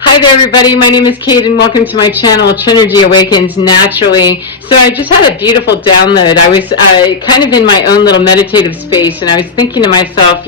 Hi there everybody, my name is Kate and welcome to my channel, Trinergy Awakens Naturally. So I just had a beautiful download. I was kind of in my own little meditative space and I was thinking to myself,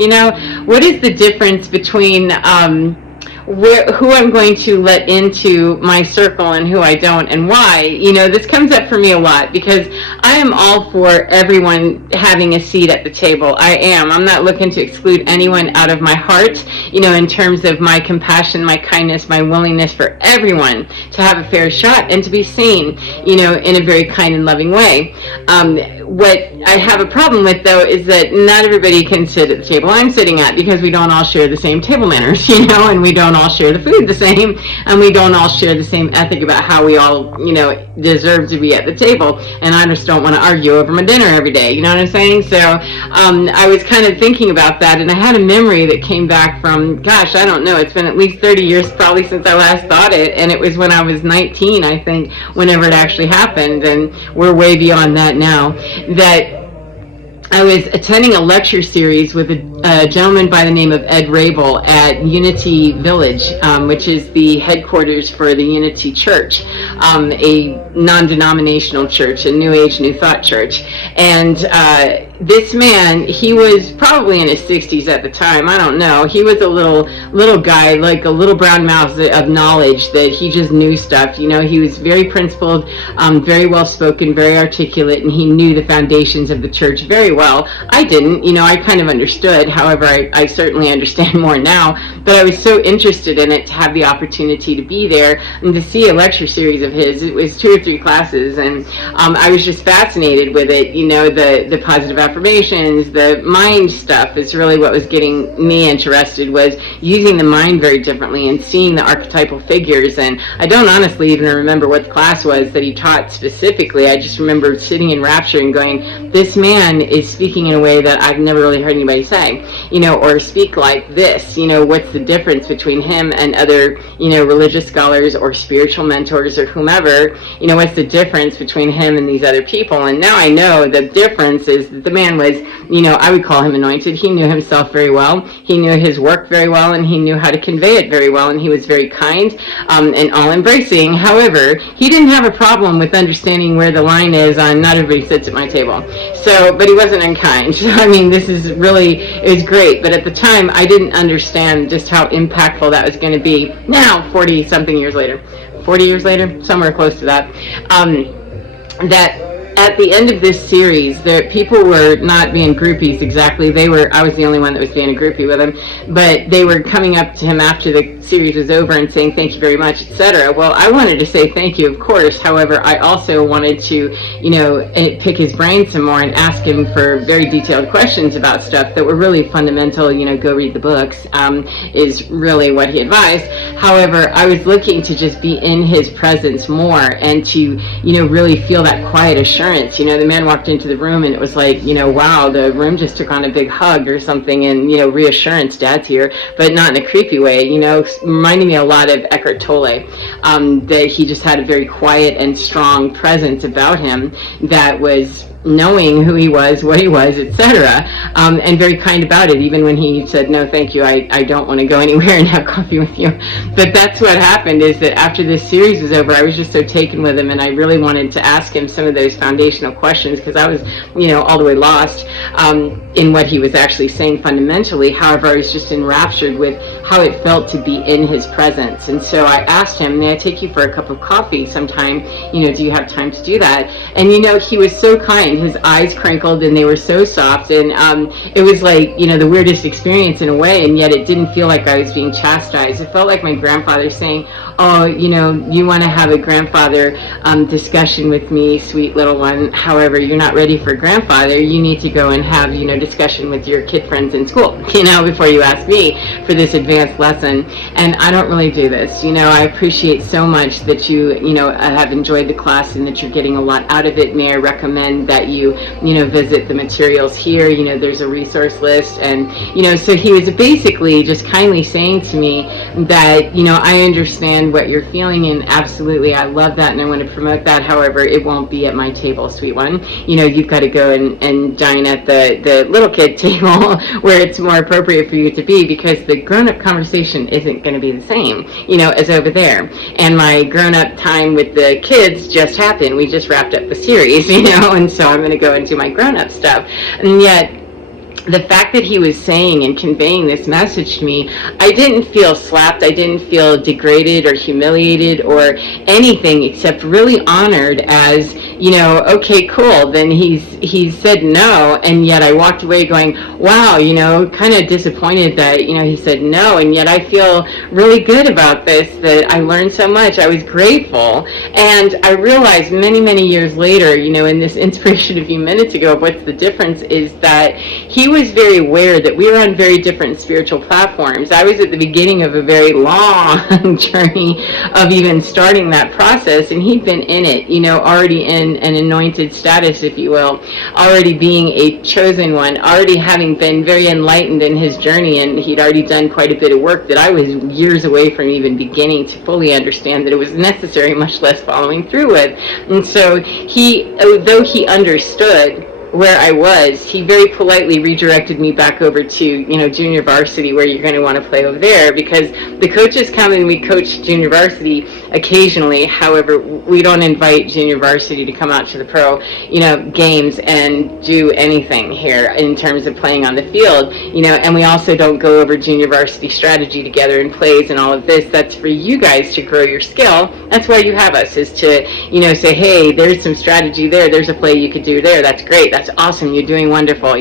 what is the difference between who I'm going to let into my circle and who I don't, and why. This comes up for me a lot because I am all for everyone having a seat at the table. I'm not looking to exclude anyone out of my heart, in terms of my compassion, my kindness, my willingness for everyone to have a fair shot and to be seen, in a very kind and loving way. What I have a problem with, though, is that not everybody can sit at the table I'm sitting at because we don't all share the same table manners, and we don't all share the food the same, and we don't all share the same ethic about how we all, deserve to be at the table. And I just don't want to argue over my dinner every day, you know what I'm saying? So I was kind of thinking about that, and I had a memory that came back from, gosh, I don't know, it's been at least 30 years probably since I last thought it, and it was when I was 19, I think, whenever it actually happened, and we're way beyond that now, that I was attending a lecture series with a gentleman by the name of Ed Rabel at Unity Village, which is the headquarters for the Unity Church, a non-denominational church, a New Age, New Thought church. And this man, he was probably in his 60s at the time, I don't know. He was a little guy, like a little brown mouse of knowledge, that he just knew stuff. He was very principled, very well spoken, very articulate, and he knew the foundations of the church very well. I didn't, I kind of understood. However, I certainly understand more now, but I was so interested in it to have the opportunity to be there and to see a lecture series of his. It was 2 or 3 classes, and I was just fascinated with it. The positive affirmations, the mind stuff is really what was getting me interested, was using the mind very differently and seeing the archetypal figures. And I don't honestly even remember what the class was that he taught specifically. I just remember sitting in rapture and going, this man is speaking in a way that I've never really heard anybody say, or speak like this. What's the difference between him and other, religious scholars or spiritual mentors or whomever? What's the difference between him and these other people? And now I know the difference is that the man was, I would call him anointed. He knew himself very well. He knew his work very well, and he knew how to convey it very well, and he was very kind and all-embracing. However, he didn't have a problem with understanding where the line is on not everybody sits at my table. So, but he wasn't unkind. I mean, this is really, it was great, but at the time, I didn't understand just how impactful that was going to be. Now, 40-something years later, 40 years later, somewhere close to that, that at the end of this series, people were not being groupies exactly. I was the only one that was being a groupie with him, but they were coming up to him after the series was over and saying thank you very much, etc. Well, I wanted to say thank you, of course. However, I also wanted to, pick his brain some more and ask him for very detailed questions about stuff that were really fundamental. Go read the books, is really what he advised. However, I was looking to just be in his presence more and to, really feel that quiet assurance. The man walked into the room and it was like, wow, the room just took on a big hug or something, and, reassurance, Dad's here, but not in a creepy way, reminding me a lot of Eckhart Tolle, that he just had a very quiet and strong presence about him that was knowing who he was, what he was, etc., and very kind about it, even when he said, no, thank you, I don't want to go anywhere and have coffee with you. But that's what happened, is that after this series was over, I was just so taken with him, and I really wanted to ask him some of those foundational questions, because I was, all the way lost in what he was actually saying fundamentally. However, I was just enraptured with how it felt to be in his presence. And so I asked him, may I take you for a cup of coffee sometime? Do you have time to do that? And he was so kind. His eyes crinkled and they were so soft, and it was like, the weirdest experience in a way, and yet it didn't feel like I was being chastised. It felt like my grandfather saying, oh, you want to have a grandfather discussion with me, sweet little one. However, you're not ready for grandfather. You need to go and have, discussion with your kid friends in school, before you ask me for this advanced lesson. And I don't really do this. I appreciate so much that you, have enjoyed the class and that you're getting a lot out of it. May I recommend that you visit the materials here. There's a resource list. And, so he was basically just kindly saying to me that, I understand what you're feeling, and absolutely, I love that, and I want to promote that. However, it won't be at my table, sweet one. You've got to go and dine at the little kid table where it's more appropriate for you to be, because the grown-up conversation isn't going to be the same, as over there. And my grown-up time with the kids just happened. We just wrapped up the series, and so I'm going to go into my grown-up stuff. And yet, the fact that he was saying and conveying this message to me, I didn't feel slapped, I didn't feel degraded or humiliated or anything, except really honored as, okay, cool, then he said no, and yet I walked away going, wow, kind of disappointed that, he said no, and yet I feel really good about this, that I learned so much, I was grateful. And I realized many, many years later, in this inspiration a few minutes ago of what's the difference, is that he was very aware that we were on very different spiritual platforms. I was at the beginning of a very long journey of even starting that process, and he'd been in it, already in an anointed status, if you will, already being a chosen one, already having been very enlightened in his journey, and he'd already done quite a bit of work that I was years away from even beginning to fully understand that it was necessary, much less following through with. And so although he understood where I was, he very politely redirected me back over to, junior varsity, where you're going to want to play over there, because the coaches come and we coach junior varsity occasionally. However, we don't invite junior varsity to come out to the pro, games and do anything here in terms of playing on the field, and we also don't go over junior varsity strategy together and plays and all of this. That's for you guys to grow your skill. That's why you have us, is to, say, hey, there's some strategy there, there's a play you could do there, that's great, that's awesome, you're doing wonderful,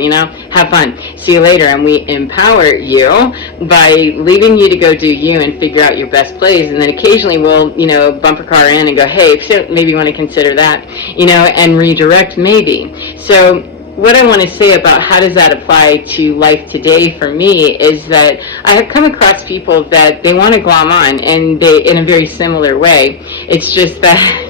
have fun, see you later. And we empower you by leaving you to go do you and figure out your best plays, and then occasionally we'll, bumper car in and go, hey, so maybe you want to consider that, and redirect maybe. So what I want to say about how does that apply to life today for me is that I have come across people that they want to glom on, and they, in a very similar way. It's just that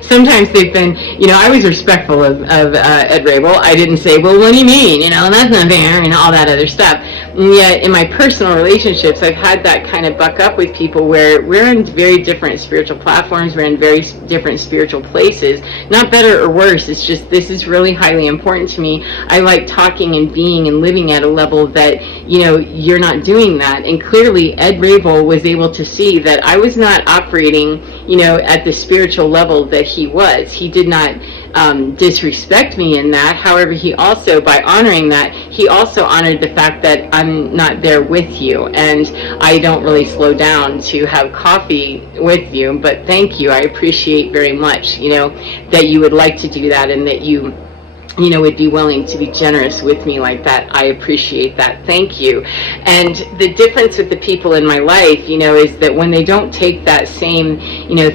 sometimes they've been, I was respectful of Ed Rabel. I didn't say, well, what do you mean? That's not fair, and all that other stuff. And yet, in my personal relationships, I've had that kind of buck up with people where we're in very different spiritual platforms, we're in very different spiritual places. Not better or worse, it's just this is really highly important to me. I like talking and being and living at a level that, you're not doing that. And clearly, Ed Rabel was able to see that I was not operating, at the spiritual level that he was. He did not disrespect me in that. However, he also, by honoring that, he also honored the fact that I'm not there with you, and I don't really slow down to have coffee with you, but thank you. I appreciate very much, that you would like to do that, and that you would be willing to be generous with me like that. I appreciate that. Thank you. And the difference with the people in my life, is that when they don't take that same,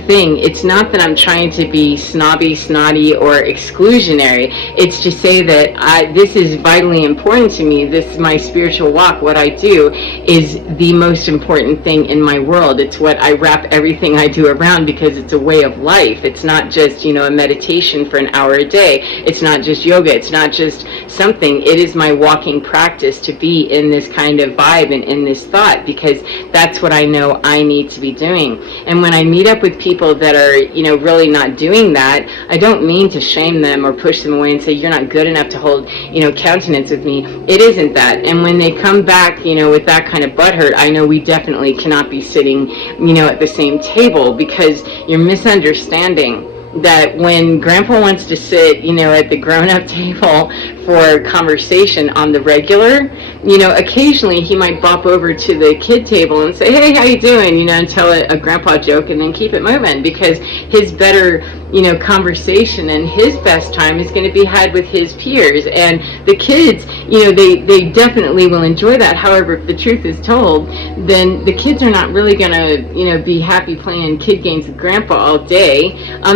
thing, it's not that I'm trying to be snobby, snotty, or exclusionary. It's to say that this is vitally important to me. This, my spiritual walk, what I do, is the most important thing in my world. It's what I wrap everything I do around, because it's a way of life. It's not just, a meditation for an hour a day. It's not just yoga, it's not just something, it is my walking practice to be in this kind of vibe and in this thought, because that's what I know I need to be doing. And when I meet up with people that are, really not doing that, I don't mean to shame them or push them away and say, you're not good enough to hold, countenance with me. It isn't that. And when they come back, with that kind of butthurt, I know we definitely cannot be sitting, at the same table, because you're misunderstanding that when Grandpa wants to sit, at the grown-up table for conversation on the regular, occasionally he might bop over to the kid table and say, hey, how you doing? And tell a grandpa joke and then keep it moving, because his better, conversation and his best time is going to be had with his peers. And the kids, they definitely will enjoy that. However, if the truth is told, then the kids are not really going to, be happy playing kid games with Grandpa all day.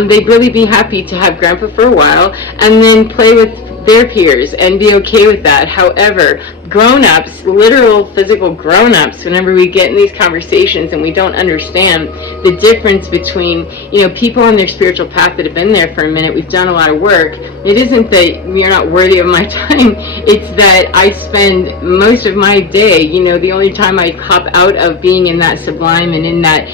They'd really be happy to have Grandpa for a while and then play with their peers and be okay with that. However, grown-ups, literal physical grown-ups, whenever we get in these conversations and we don't understand the difference between, people on their spiritual path that have been there for a minute, we've done a lot of work. It isn't that you're not worthy of my time, it's that I spend most of my day, the only time I hop out of being in that sublime and in that,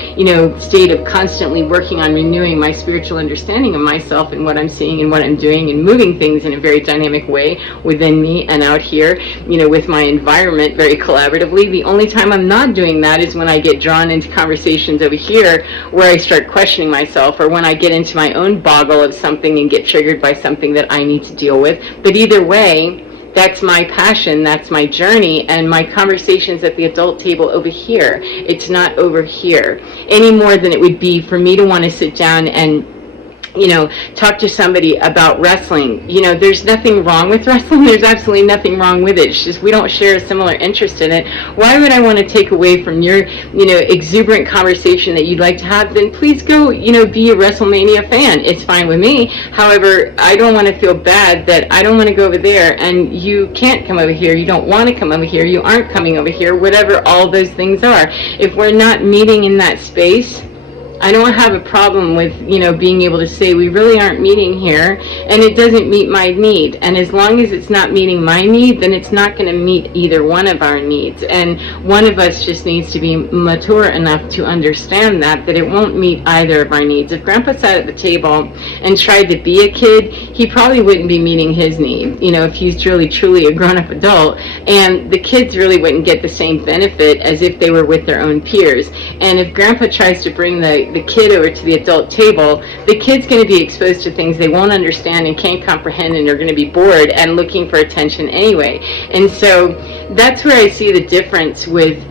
state of constantly working on renewing my spiritual understanding of myself and what I'm seeing and what I'm doing and moving things in a very dynamic way within me and out here, with my environment very collaboratively. The only time I'm not doing that is when I get drawn into conversations over here where I start questioning myself, or when I get into my own boggle of something and get triggered by something that I need to deal with. But either way, that's my passion, that's my journey, and my conversations at the adult table over here. It's not over here any more than it would be for me to want to sit down and talk to somebody about wrestling. There's nothing wrong with wrestling. There's absolutely nothing wrong with it. It's just we don't share a similar interest in it. Why would I want to take away from your, exuberant conversation that you'd like to have? Then please go, be a WrestleMania fan. It's fine with me. However, I don't want to feel bad that I don't want to go over there and you can't come over here. You don't want to come over here. You aren't coming over here. Whatever all those things are. If we're not meeting in that space, I don't have a problem with, being able to say we really aren't meeting here and it doesn't meet my need. And as long as it's not meeting my need, then it's not going to meet either one of our needs. And one of us just needs to be mature enough to understand that it won't meet either of our needs. If Grandpa sat at the table and tried to be a kid, he probably wouldn't be meeting his need, if he's truly a grown-up adult. And the kids really wouldn't get the same benefit as if they were with their own peers. And if Grandpa tries to bring the kid over to the adult table, the kid's going to be exposed to things they won't understand and can't comprehend and are going to be bored and looking for attention anyway. And so that's where I see the difference with,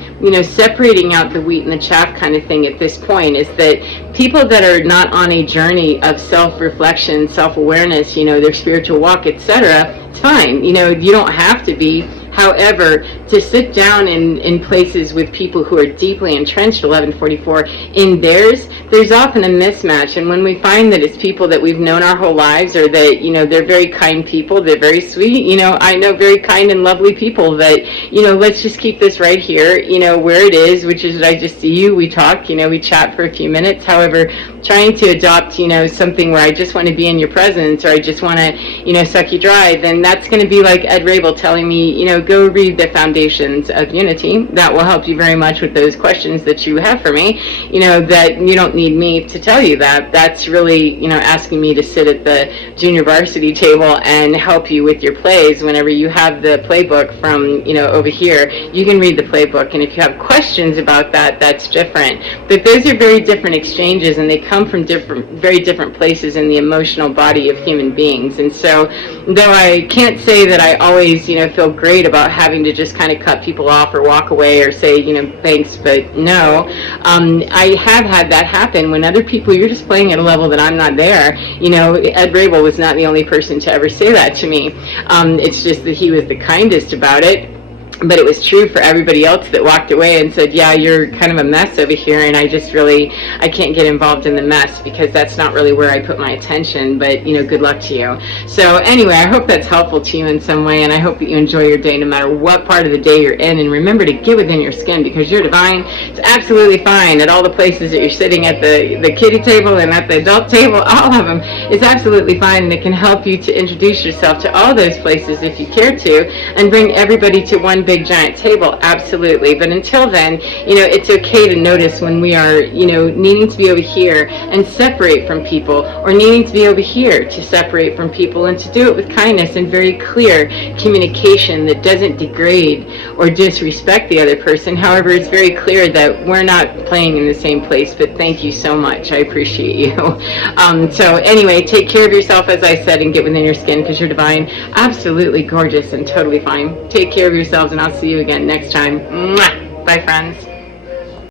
separating out the wheat and the chaff kind of thing at this point, is that people that are not on a journey of self-reflection, self-awareness, their spiritual walk, etc., it's fine. You don't have to be. However, to sit down in places with people who are deeply entrenched, 1144, in theirs, there's often a mismatch. And when we find that it's people that we've known our whole lives, or that, they're very kind people, they're very sweet, I know very kind and lovely people that, let's just keep this right here, where it is, which is I just see you, we talk, we chat for a few minutes. However, trying to adopt, something where I just want to be in your presence, or I just want to, suck you dry, then that's going to be like Ed Rabel telling me, go read the Foundations of Unity. That will help you very much with those questions that you have for me, that you don't need me to tell you that. That's really, asking me to sit at the junior varsity table and help you with your plays. Whenever you have the playbook from, over here, you can read the playbook, and if you have questions about that, that's different. But those are very different exchanges, and they come from very different places in the emotional body of human beings. And so, though I can't say that I always, feel great about having to just kind of cut people off or walk away or say, thanks, but no, I have had that happen when other people, you're just playing at a level that I'm not there. Ed Rabel was not the only person to ever say that to me. It's just that he was the kindest about it. But it was true for everybody else that walked away and said, yeah, you're kind of a mess over here, and I can't get involved in the mess because that's not really where I put my attention, but, good luck to you. So anyway, I hope that's helpful to you in some way, and I hope that you enjoy your day no matter what part of the day you're in, and remember to get within your skin because you're divine. It's absolutely fine at all the places that you're sitting at the kiddie table and at the adult table, all of them. It's absolutely fine, and it can help you to introduce yourself to all those places if you care to, and bring everybody to one big giant table, absolutely. But until then, it's okay to notice when we are, needing to be over here and separate from people, or needing to be over here to separate from people, and to do it with kindness and very clear communication that doesn't degrade or disrespect the other person. However, it's very clear that we're not playing in the same place, but thank you so much. I appreciate you. So anyway, take care of yourself, as I said, and get within your skin because you're divine, absolutely gorgeous and totally fine. Take care of yourselves, and I'll see you again next time. Mwah! Bye, friends.